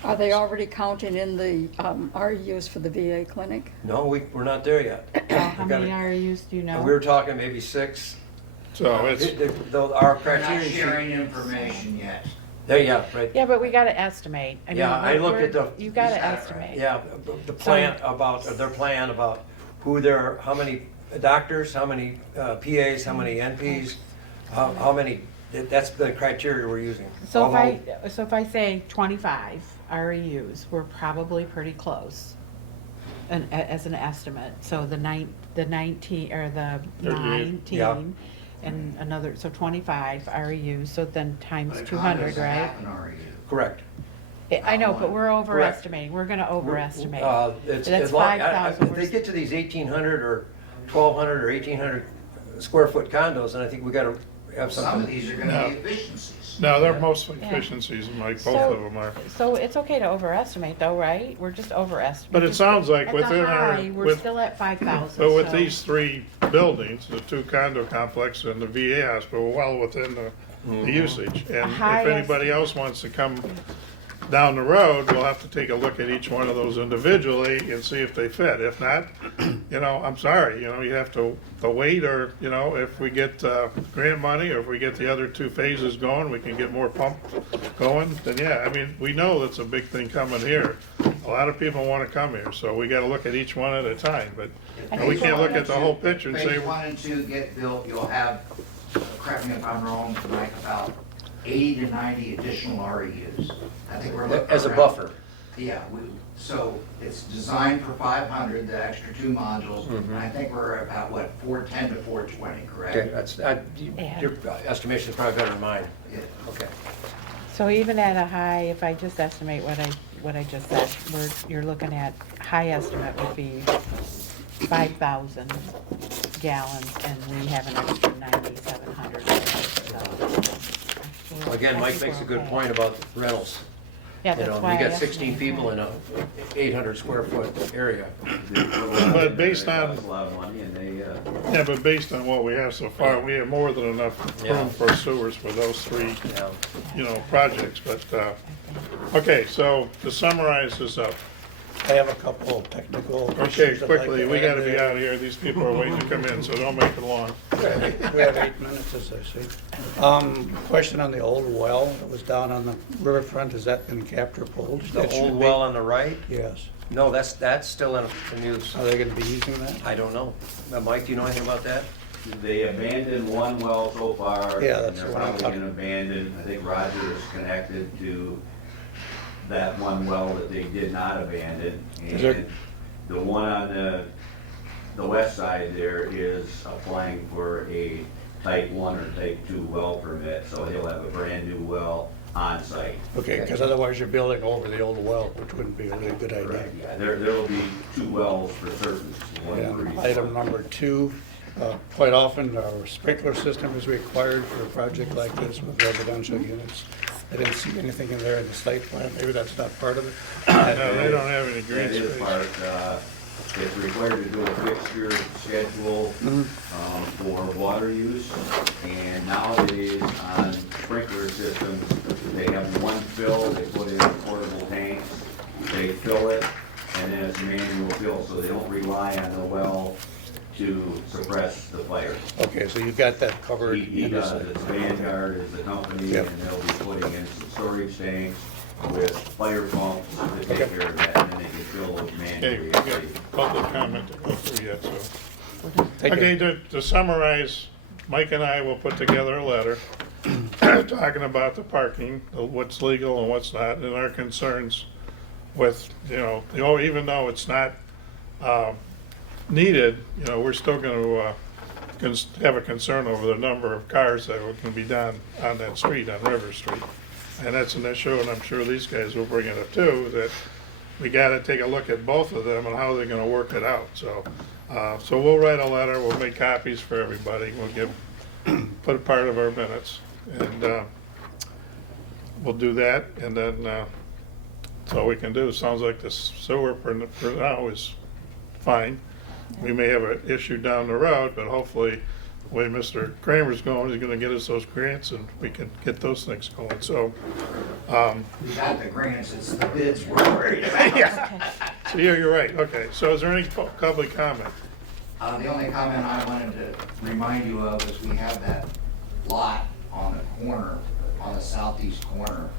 VA. Are they already counting in the REUs for the VA clinic? No, we're not there yet. How We gotta- many REUs do you know? We were talking maybe 6. So it's, Though our We're not criteria sharing sheet. information yet. There, yeah, right. Yeah, but we gotta estimate. I mean, Yeah, I looked at the- You gotta He's got it right. estimate. Yeah, the plan about, their plan about how many doctors, how many PAs, how many NPs, how many, that's the criteria we're using. So Although- if I say 25 REUs, we're probably pretty close. As an estimate, so the 19, or the 38, 19, and another, so 25 REUs, so then times But a 200, condo's a right? half an REU. Correct. I know, but we're overestimating, we're gonna overestimate. It's That's as long- 5,000. If they get to these 1,800 or 1,200 or 1,800 square foot condos, then I think we gotta have Some of something. these are gonna be efficiencies. no, they're mostly efficiencies, Mike, both of them are. So it's okay to overestimate though, right? We're just overestimating. But it sounds like At the within our, high, we're with, still at 5,000. but with so- these three buildings, the two condo complexes and the VA hospital, we're well within the usage. And if highest- anybody else wants to come down the road, we'll have to take a look at each one of those individually and see if they fit. If not, you know, I'm sorry, you know, you have to wait, or, you know, if we get grant money, or if we get the other two phases going, we can get more pump going, then yeah, I mean, we know that's a big thing coming here. A lot of people want to come here, so we gotta look at each one at a time, but you know, we can't look at the whole picture and say, Phase 1 and 2 get built, you'll have, correct me if I'm wrong, Mike, about 80 to 90 additional REUs. I think we're looking As a around- buffer. Yeah, so it's designed for 500, the extra 2 modules, and I think we're about, what, 410 to 420, correct? Okay, your estimation is probably better than mine. Yeah. Okay. So even at a high, if I just estimate what I just said, you're looking at, high estimate would be 5,000 gallons, and we have an extra 9,700. So Again, I Mike think makes a we're good okay. point about rentals. Yeah, You that's know, why you I got 16 estimated people in high. a 800 square foot area. But based on- It costs a lot of money and they, yeah, but based on what we have so far, we have more than enough Yeah. room for sewers for those three, Yeah. you know, projects, but, okay, so to summarize this up, I have a couple of technical okay, issues I'd like quickly, to we add gotta be there. out of here, these people are waiting to come in, so don't make it long. We have 8 minutes, as I see. Question on the old well that was down on the riverfront, has that been capped or pulled? The That should old be- well on the right? Yes. No, that's still in use. Are they gonna be using that? I don't know. Mike, do you know anything about that? they abandoned one well so far. Yeah, and that's they're the one I'm probably gonna abandon, I think Roger is connected to that one well that they did not abandon. Is there- And the one on the west side there is applying for a type 1 or type 2 well permit, so he'll have a brand new well on site. Okay, because otherwise you're building over the old well, which wouldn't be a really good idea. Yeah, there will be 2 wells for certain, one for each. Yeah. Item number 2, quite often our sprinkler system is required for a project like this with residential units. I didn't see anything in there in the site plan, maybe that's not part of it. No, they don't have any That green is space. part, it's required to do a fixture schedule for water use. And nowadays on sprinkler systems, they have one fill, they put in portable tanks, they fill it, and then it's manual fill, so they don't rely on the well to suppress the fire. Okay, so you've got that covered He in the does, site. it's Vanguard is the company, Yep. and they'll be putting in some storage tanks, with fire pumps to take care of that, and then they can fill those Okay, manually. we got public comment to go through yet, so. Thank you. Okay, to summarize, Mike and I will put together a letter talking about the parking, what's legal and what's not, and our concerns with, even though it's not needed, we're still gonna have a concern over the number of cars that can be done on that street, on River Street. And that's an issue, and I'm sure these guys will bring it up too, that we gotta take a look at both of them and how they're gonna work it out, so. So we'll write a letter, we'll make copies for everybody, put a part of our minutes, and we'll do that, and then that's all we can do. Sounds like the sewer for now is fine. We may have an issue down the road, but hopefully, the way Mr. Kramer's going, he's gonna get us those grants, and we can get those things going, so. We got the grants, it's the bids we're worried about. Yeah. So you're right, okay. So is there any public comment? The only comment I wanted to remind you of is we have that lot on the corner, on the southeast corner,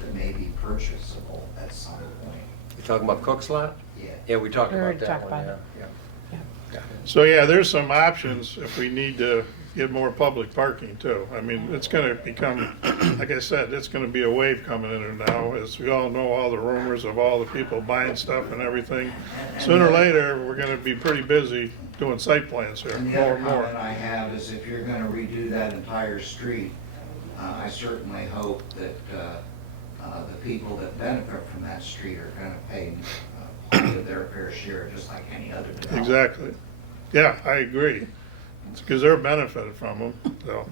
that may be purchasable at some point. You talking about Cook's lot? Yeah. Yeah, we talked We about already that talked one, about yeah. Yeah. So yeah, there's some options if we need to get more public parking too. I mean, it's gonna become, like I said, it's gonna be a wave coming in there now. As we all know, all the rumors of all the people buying stuff and everything. Sooner or later, we're gonna be pretty busy doing site plans here, And the more other and more. comment I have is if you're gonna redo that entire street, I certainly hope that the people that benefit from that street are gonna pay part of their fair share, just like any other development. Exactly. Yeah, I agree. It's because they're benefited from them, so,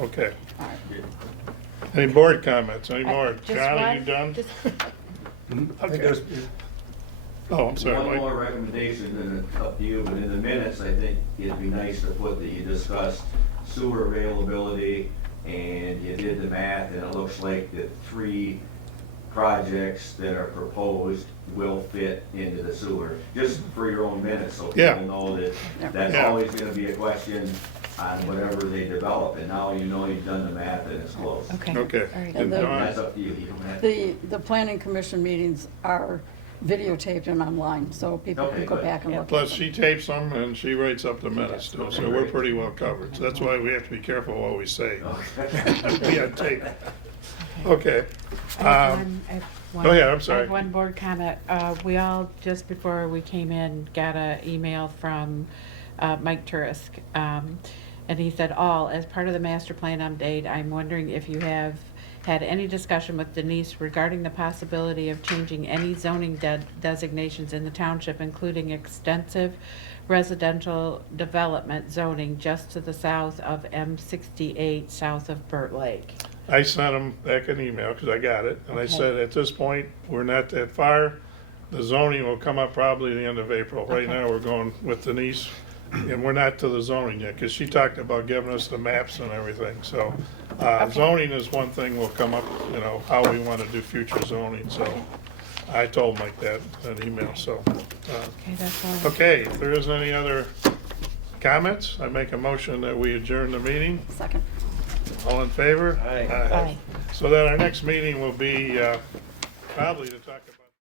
okay. Any board comments, any more? Just John, are you one- done? just- I think there's, Oh, I'm sorry, One Mike. more recommendation, and it's up to you, but in the minutes, I think it'd be nice to put that you discussed sewer availability, and you did the math, and it looks like the 3 projects that are proposed will fit into the sewer, just for your own minutes, so Yeah. people know that Yeah. that's Yeah. always gonna be a question on whatever they develop, and now you know you've done the math and it's close. Okay. Okay. All right. And the- Dawn? That's up to you. You don't have to- The planning commission meetings are videotaped and online, so people can Okay, go good. back and look at Plus, them. she tapes them and she writes up the minutes too, so we're pretty well covered. So that's why we have to be careful what we say. Okay. We have tape. Okay. I have Um, one- I have one- go ahead, I'm I sorry. have one board comment. We all, just before we came in, got an email from Mike Turisk. And he said, as part of the master plan update, I'm wondering if you have had any discussion with Denise regarding the possibility of changing any zoning designations in the township, including extensive residential development zoning just to the south of M68, south of Burt Lake. I sent him back an email because I got it, and I Okay. said, at this point, we're not that far. The zoning will come up probably the end of April. Right Okay. now, we're going with Denise, and we're not to the zoning yet, because she talked about giving us the maps and everything, so. Zoning is one thing will come up, how we want to do future zoning, so. I told Mike that in an email, so. Okay, that's all. Okay, if there isn't any other comments, I make a motion that we adjourn the meeting. Second. All in favor? Aye. Aye. So then our next meeting will be probably the